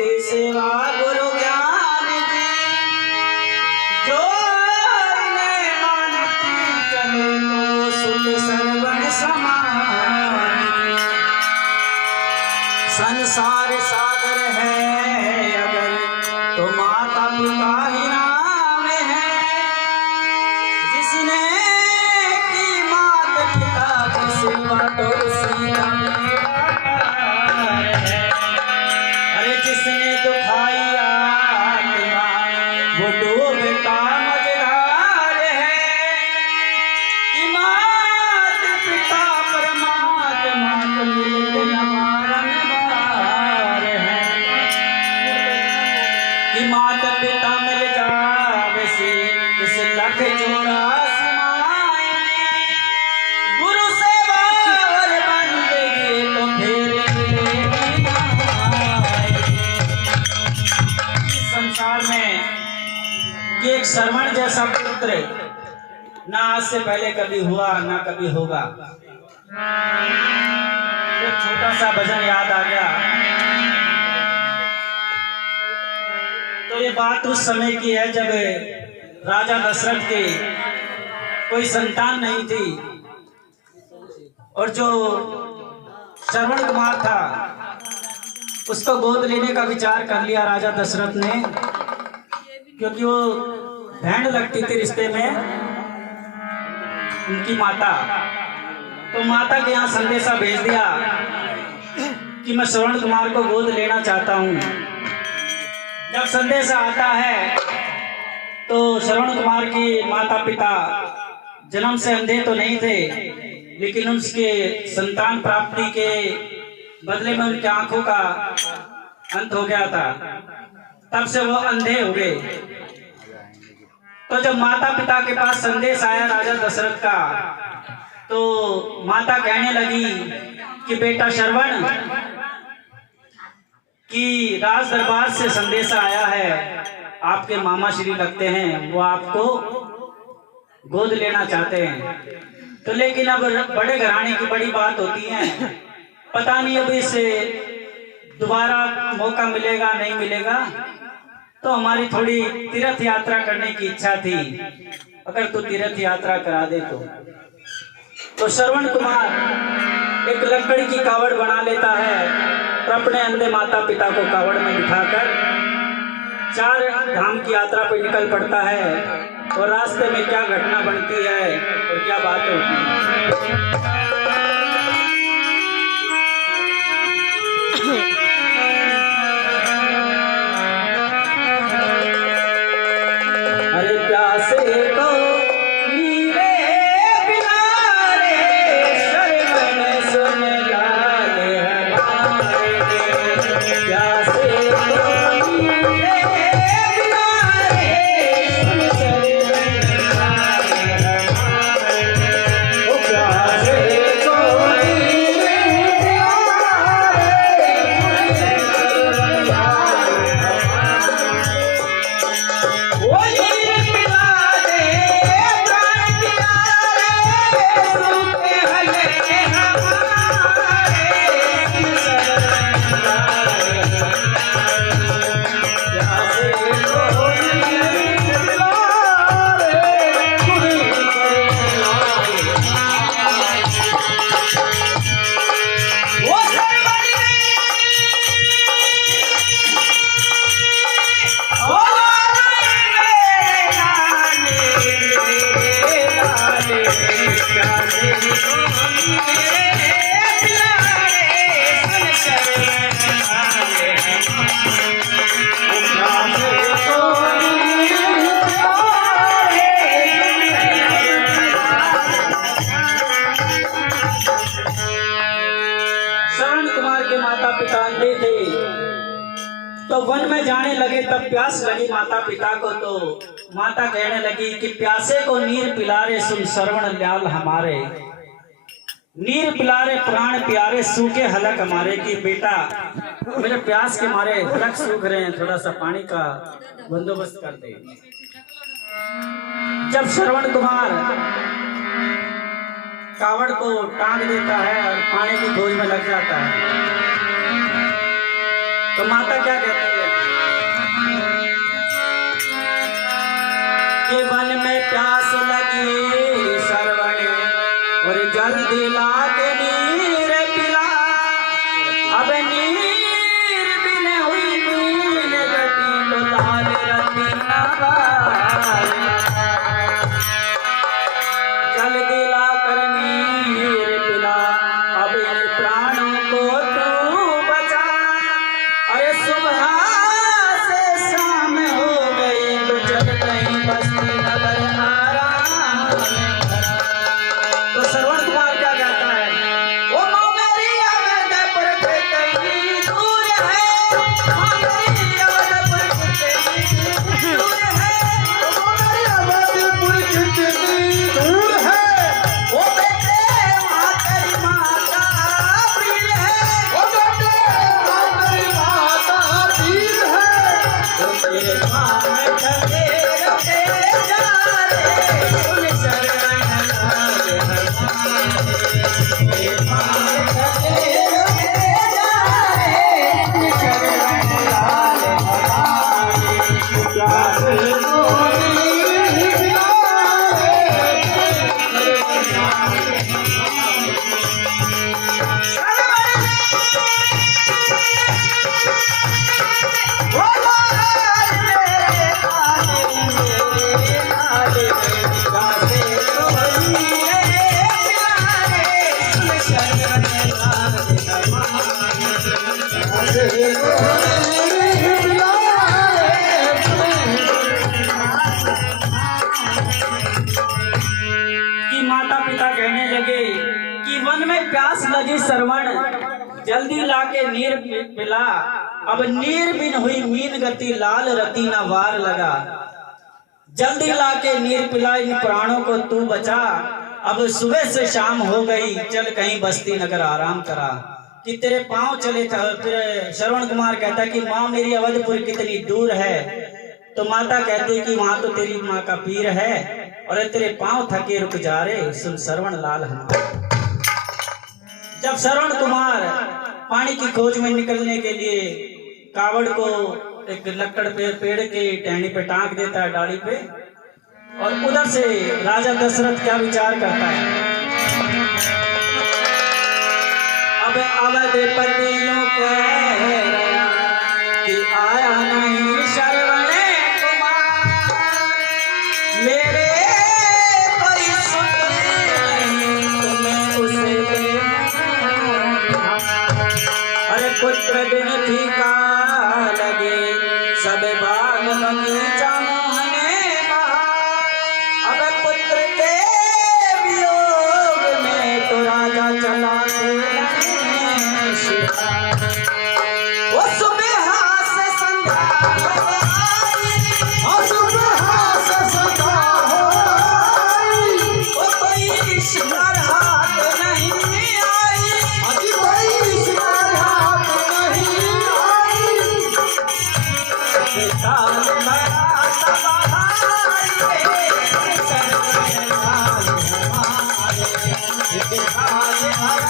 करते सेवा गुरु ज्ञान की, जो मानती चले तो सुत सर्वण समान। संसार सागर है अगर तो माता पिता ही नाम है, जिसने की माता पिता की सेवा तो उसी का है। अरे जिसने दुखाई आत्मा वो डूबता मझधार है, कि माता पिता परमात्मा को मिलते बारंबार है। कि माता पिता मिल जावे से इस लख चौरासी माए, गुरु सेवा और बंदगी तो फिर मिलेगी नाए। इस संसार में ये एक श्रवण जैसा पुत्र ना आज से पहले कभी हुआ ना कभी होगा। एक छोटा सा भजन याद आ गया। तो ये बात उस समय की है जब राजा दशरथ के कोई संतान नहीं थी, और जो श्रवण कुमार था उसको गोद लेने का विचार कर लिया राजा दशरथ ने, क्योंकि वो बहन लगती थी रिश्ते में उनकी माता। तो माता के यहाँ संदेशा भेज दिया कि मैं श्रवण कुमार को गोद लेना चाहता हूँ। जब संदेशा आता है तो श्रवण कुमार की माता पिता जन्म से अंधे तो नहीं थे, लेकिन उसके संतान प्राप्ति के बदले में उनकी आंखों का अंत हो गया था, तब से वो अंधे हो गए। तो जब माता पिता के पास संदेश आया राजा दशरथ का, तो माता कहने लगी कि बेटा श्रवण, कि राज दरबार से संदेशा आया है, आपके मामा श्री लगते हैं, वो आपको गोद लेना चाहते हैं। तो लेकिन अब बड़े घराने की बड़ी बात होती है, पता नहीं अब इससे दोबारा मौका मिलेगा नहीं मिलेगा। तो हमारी थोड़ी तीर्थ यात्रा करने की इच्छा थी, अगर तू तीर्थ यात्रा करा दे तो श्रवण कुमार एक लकड़ी की कावड़ बना लेता है और अपने अंधे माता पिता को कावड़ में बिठाकर 4 धाम की यात्रा पर निकल पड़ता है। और रास्ते में क्या घटना बनती है और क्या बात होती है। अरे प्यासे को तो वन में जाने लगे, तब प्यास लगी माता पिता को। तो माता कहने लगी कि प्यासे को नीर पिलारे सुन श्रवण ल्याल हमारे, नीर पिलारे प्राण प्यारे सूखे हलक हमारे। की बेटा मेरे प्यास के मारे हलक सूख रहे हैं, थोड़ा सा पानी का बंदोबस्त कर दे। जब श्रवण कुमार कावड़ को टांग देता है और पानी की खोज में लग जाता है, तो माता क्या कहती है? श्रवण जल्दी लाके नीर पिला। अब नीर बिन हुई मीन गति, लाल रति न वार लगा। जल्दी लाके नीर पिला, इन प्राणों को तू बचा। अब सुबह से शाम हो गई, चल कहीं बस्ती नगर आराम करा। कि तेरे पांव चले था। फिर श्रवण कुमार कहता कि माँ मेरी अवधपुर कितनी दूर है। तो माता कहती कि वहां तो तेरी माँ का पीर है, और तेरे पांव थके रुक जा रे, सुन श्रवण लाल हम। जब श्रवण कुमार पानी की खोज में निकलने के लिए कावड़ को एक लकड़ पे पेड़ के टहनी पे टांग देता है, डाली पे, और उधर से राजा दशरथ क्या विचार करता है। अब अवधपतियों कह रहा कि आया नहीं श्रवण कुमार, मेरे कोई सुख नहीं तुम्हें उसे देना। अरे पुत्र बिन फीका लगे, सब बाग बगीचा मोहने बहार। अब पुत्र के वियोग में तो राजा चला वो सुबह से संध्या हो आई, और सुबह से संध्या हो आई। वो कोई शिकार हाथ नहीं आई, अभी कोई शिकार हाथ नहीं आई। साल भरा सवारी रे, सरवन लाल हमारे। साल भरा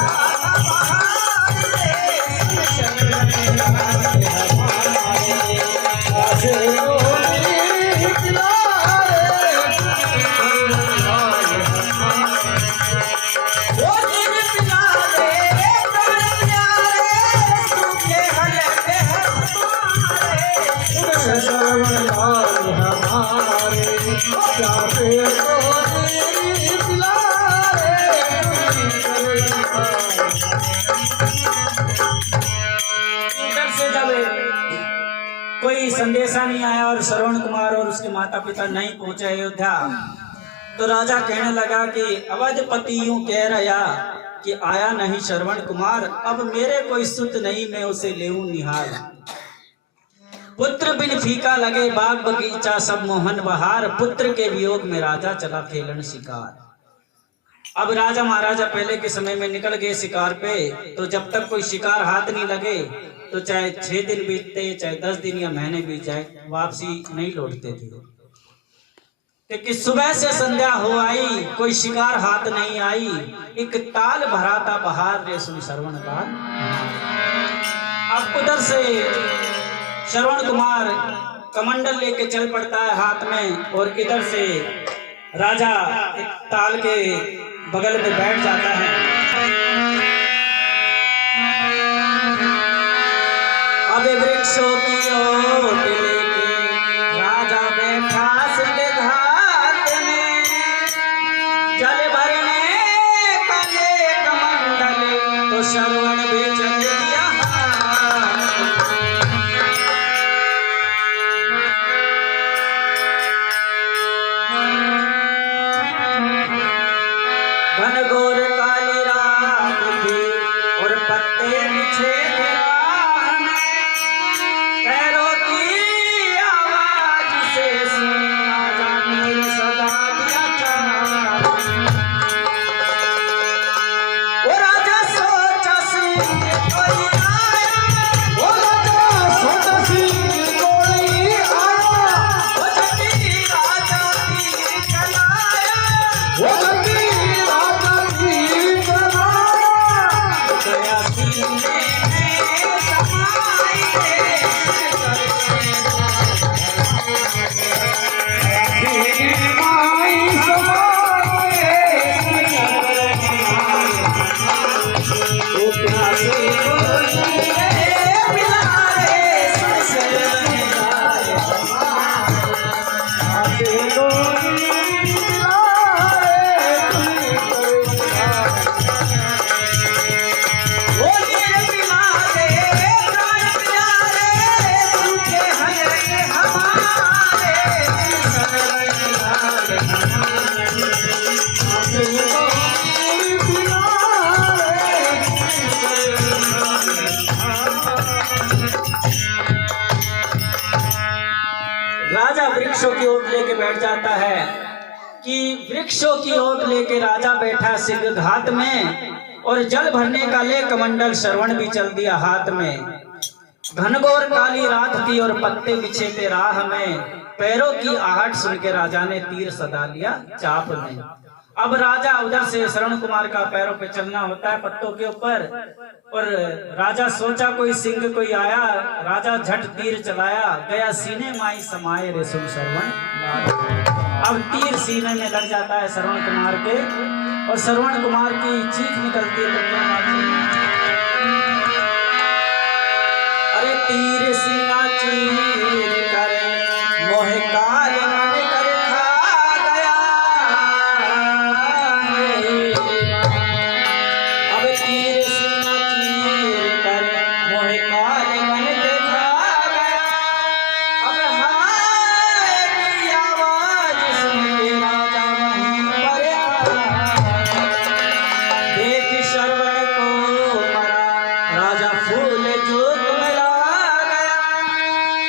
कोई संदेशा नहीं आया और श्रवण कुमार और उसके माता पिता नहीं पहुंचे अयोध्या, तो राजा कहने लगा कि अवधपति यूं कह रहा कि आया नहीं श्रवण कुमार, अब मेरे कोई सुत नहीं, मैं उसे लेऊं निहार। पुत्र बिन फीका लगे, बाग बगीचा सब मोहन बहार। पुत्र के वियोग में राजा चला खेलन शिकार। अब राजा महाराजा पहले के समय में निकल गए शिकार पे, तो जब तक कोई शिकार हाथ नहीं लगे, तो चाहे 6 दिन बीतते, चाहे 10 दिन या महीने बीत जाए, वापसी नहीं लौटते थे। क्योंकि सुबह से संध्या हो आई, कोई शिकार हाथ नहीं आई। एक ताल भरा था बहार रे, सुन श्रवण लाल। अब उधर से श्रवण कुमार कमंडल लेके चल पड़ता है हाथ में, और इधर से राजा एक ताल के बगल में बैठ जाता है। अब वृक्षों की ओट लेके राजा बैठा सिद्ध घाट में, जल भरने काले कमंडल, तो श्रवण भी चल दिया। घनघोर काली रात थी और पत्ते बिछे थे राह में, पैरों की आवाज से सुना जाने सदा दिया चाह। वो राजा सोचा सिंह कोई आया, वो राजा सोचा सिंह कोई आया। वो जल्दी राजा तीर चलाया, वो जल्दी वृक्षों की ओट लेके बैठ जाता है कि वृक्षों की ओट लेके राजा बैठा सिंह घाट में, और जल भरने का ले कमंडल श्रवण भी चल दिया हाथ में। घनघोर काली रात थी और पत्ते बिछे थे राह में, पैरों की आहट सुन के राजा ने तीर सदा लिया चाप में। अब राजा उधर से श्रवण कुमार का पैरों पे चलना होता है पत्तों के ऊपर, और राजा सोचा कोई सिंह कोई आया, राजा झट तीर चलाया, गया सीने माई समाये रे सुन श्रवण। अब तीर सीने में लग जाता है श्रवण कुमार के, और श्रवण कुमार की चीख निकलती है, अरे तीर सीना चीर करे मोहे काल मन कर खा गया। अब तीर सीना चीर करे मोहे काल मन कर खा गया। अब हाय की आवाज सुन के राजा वहीं पर आया। देख श्रवण को मरा राजा फूल जोत में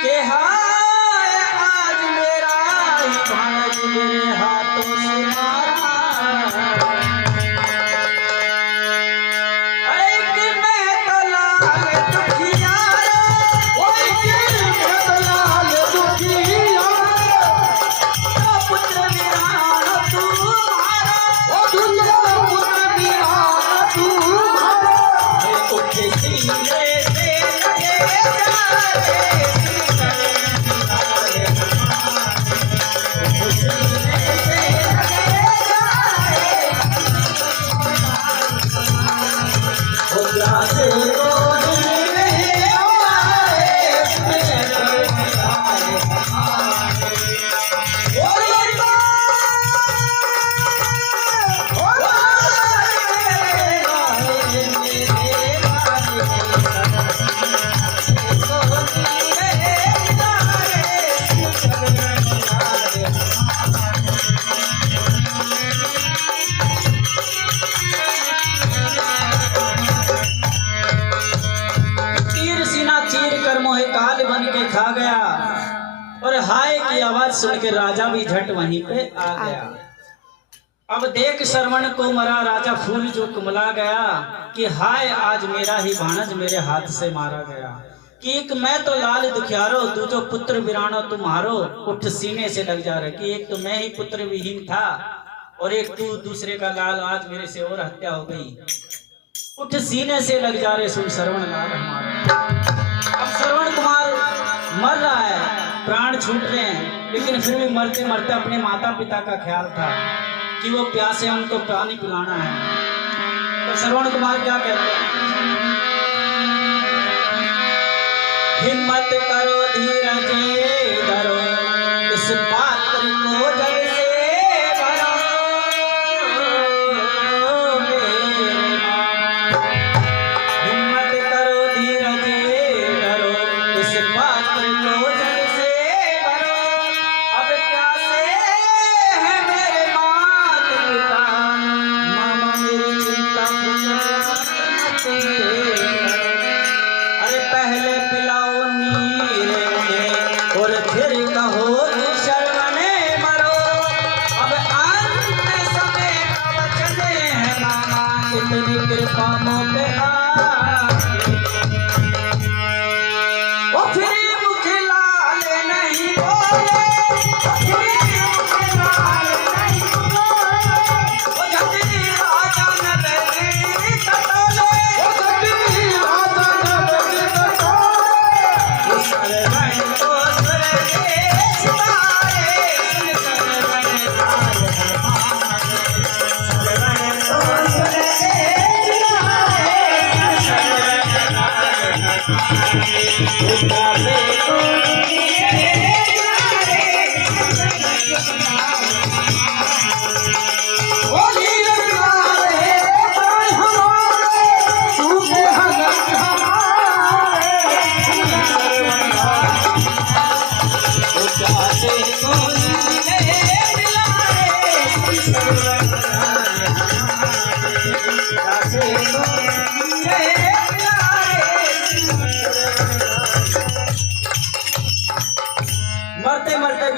के हाय आज मेरा ही भानज मेरे हाथों से मारा। अरे कि मैं तो लाल दुखियारा, ओए कि मैं तो लाल दुखियारा, पुत्र वीरान तुम्हारा, ओ दुनिया पुत्र वीरान तुम्हारा। उठ सीने से लगे जाए खा गया, और हाय की आवाज सुन के राजा भी झट वहीं पे आ गया। अब देख श्रवण को मरा राजा फूल जो कुमला गया, कि हाय आज मेरा ही भानज मेरे हाथ से मारा गया। कि एक मैं तो लाल दुखियारो, तू जो पुत्र वीरानो तुम्हारो। उठ सीने से लग जा रहा, कि एक तो मैं ही पुत्र विहीन था, और एक तू दूसरे का लाल, आज मेरे से और हत्या हो गई। उठ सीने से लग जा रहे सुन श्रवण लाल हमारा। अब श्रवण कुमार मर रहा है, प्राण छूट रहे हैं, लेकिन फिर भी मरते मरते अपने माता पिता का ख्याल था कि वो प्यासे हैं, उनको पानी पिलाना है। तो श्रवण कुमार क्या कहते हैं, हिम्मत करो धीरज धरो, इस पात्र को जल से भरो। हिम्मत करो धीरज धरो, इस पात्र को जल से भरो। अब प्यासे हैं मेरे मात पिता, मामा मेरी चिंता बुझाते। अरे पहले पिलाओ नीर और फिर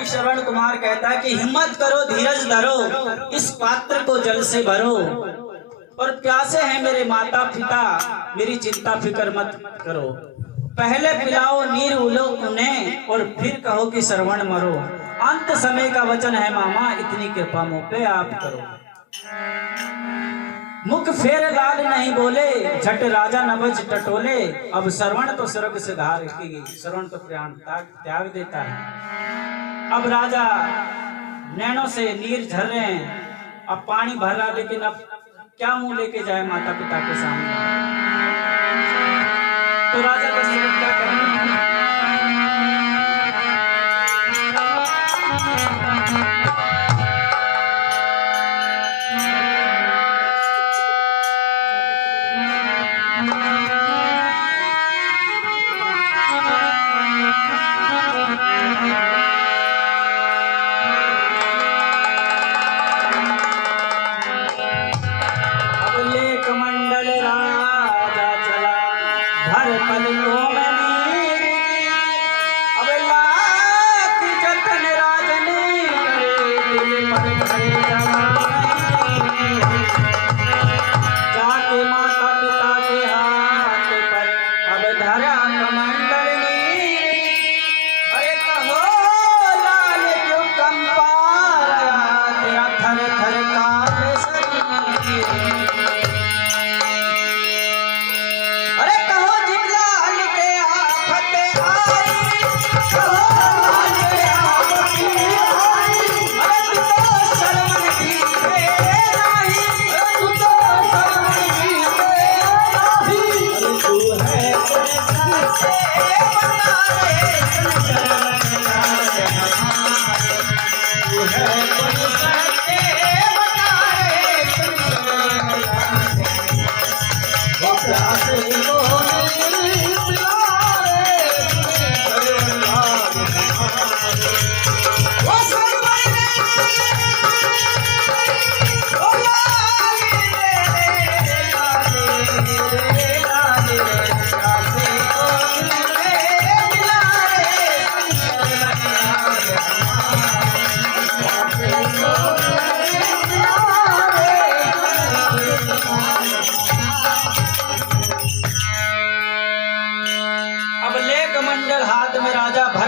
कवि श्रवण कुमार कहता है कि हिम्मत करो, धीरज धरो, इस पात्र को जल से भरो, और प्यासे हैं मेरे माता पिता, मेरी चिंता फिक्र मत करो। पहले पिलाओ नीर उलो उन्हें, और फिर कहो कि श्रवण मरो। अंत समय का वचन है मामा, इतनी कृपा मुझ पे आप करो। मुख फेर लाल नहीं बोले, झट राजा नवज टटोले। अब श्रवण तो स्वर्ग से धार की, श्रवण तो प्राण त्याग देता है। अब राजा नैनों से नीर झर रहे हैं, अब पानी भर रहा, लेकिन अब क्या मुंह लेके जाए माता पिता के सामने। तो राजा दशरथ क्या करें?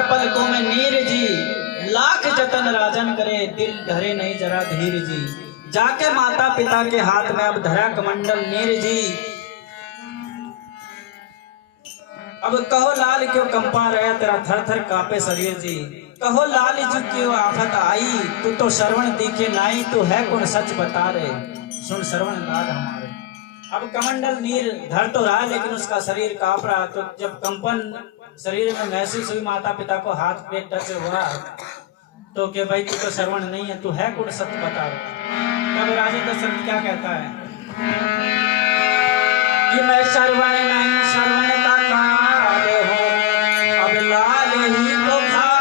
पलकों में नीर जी, लाख जतन राजन करे, दिल धरे नहीं जरा धीर जी। जाके माता पिता के हाथ में अब धरा कमंडल नीर जी। अब कहो लाल क्यों कंपा रहा तेरा थर थर कांपे शरीर जी। कहो लाल जी क्यों आफत आई, तू तो श्रवण दिखे नाई, तू है कौन सच बता रहे, सुन श्रवण लाल हमारे। अब कमंडल नीर धर तो रहा, लेकिन उसका शरीर कांप रहा। तो जब कंपन शरीर में महसूस हुई, माता पिता को हाथ पे टच हुआ, तो कि भाई तू तो श्रवण नहीं है, तू है कौन सत्य बता रहा। तब राजा दशरथ क्या कहता है कि मैं श्रवण नहीं, श्रवण का काल हो, अब लाल ही को खा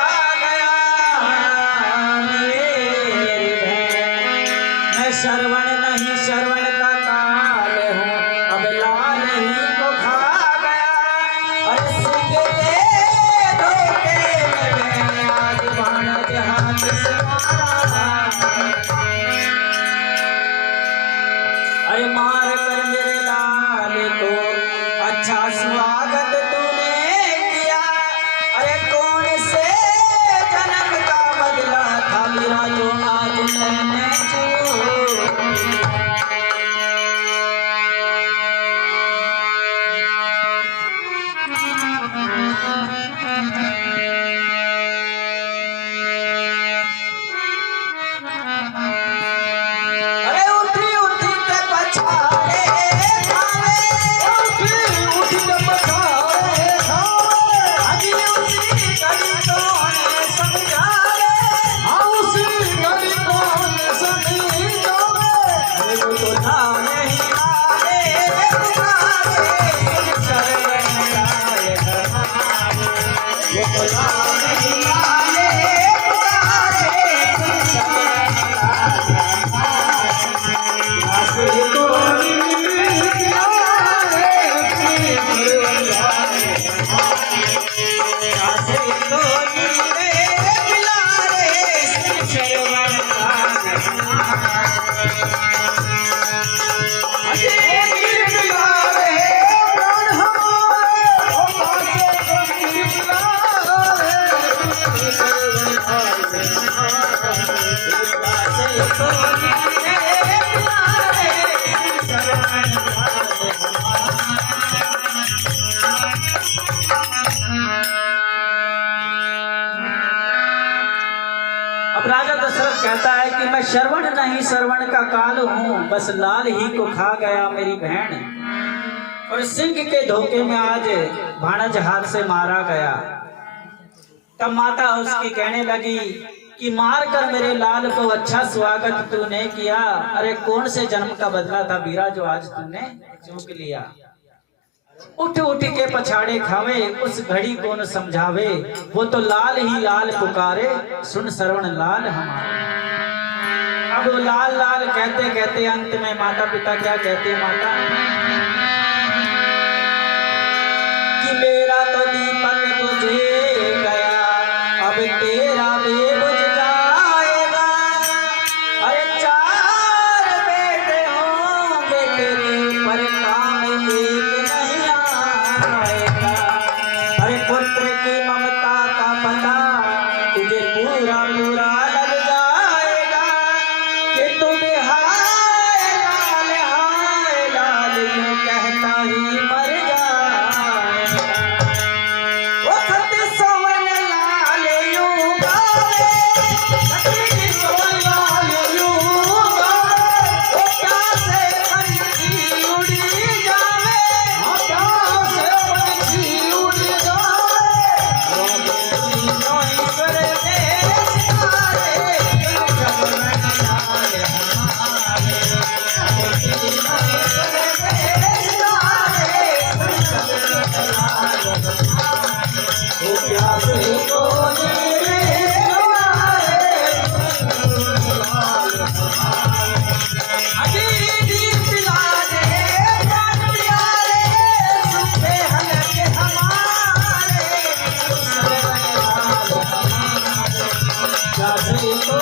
गया मेरी बहन। मैं श्रवण नहीं, श्रवण का काल हो, अब लाल ही को खा गया। अरे अरे मार कर मेरे लाल को अच्छा स्वागत तूने किया। अरे कौन से जन्म का बदला था मेरा जो आज मैंने चूका। कहता है कि मैं श्रवण नहीं श्रवण का काल हूँ, बस लाल ही को खा गया मेरी बहन, और सिंह के धोखे में आज भाणज हाथ से मारा गया। तब माता उसकी कहने लगी कि मार कर मेरे लाल को अच्छा स्वागत तूने किया, अरे कौन से जन्म का बदला था वीरा जो आज तूने चूक लिया। उठ उठ के पछाड़े खावे, उस घड़ी कौन समझावे, वो तो लाल ही लाल पुकारे, सुन श्रवण लाल हमारे। अब वो लाल लाल कहते कहते अंत में माता पिता क्या कहते, माता कि मेरा तो दीपक बुझे गया, अब तेरा भी बुझ जाएगा, अरे चार बेटे होंगे तेरे पर काम एक नहीं आएगा, अरे पुत्र की ममता का पता तुझे पूरा पूरा लग जाएगा, कि तुम हाय लाल यूं कहता ही मर जाएगा। वो खत सोवन लाल यूं गावे, खत सोवन लाल यूं गावे, वो प्यासे पंछी उड़ी जावे, प्यासे पंछी उड़ी जावे, वो पंछी नोई कर दे सितारे, जब लाल हमारे, पंछी नोई कर दे सितारे, वो प्यासे को नीरे हमारे, अभी दीप जला दे प्राण प्यारे, सुखे हलके हमारे, प्यासे को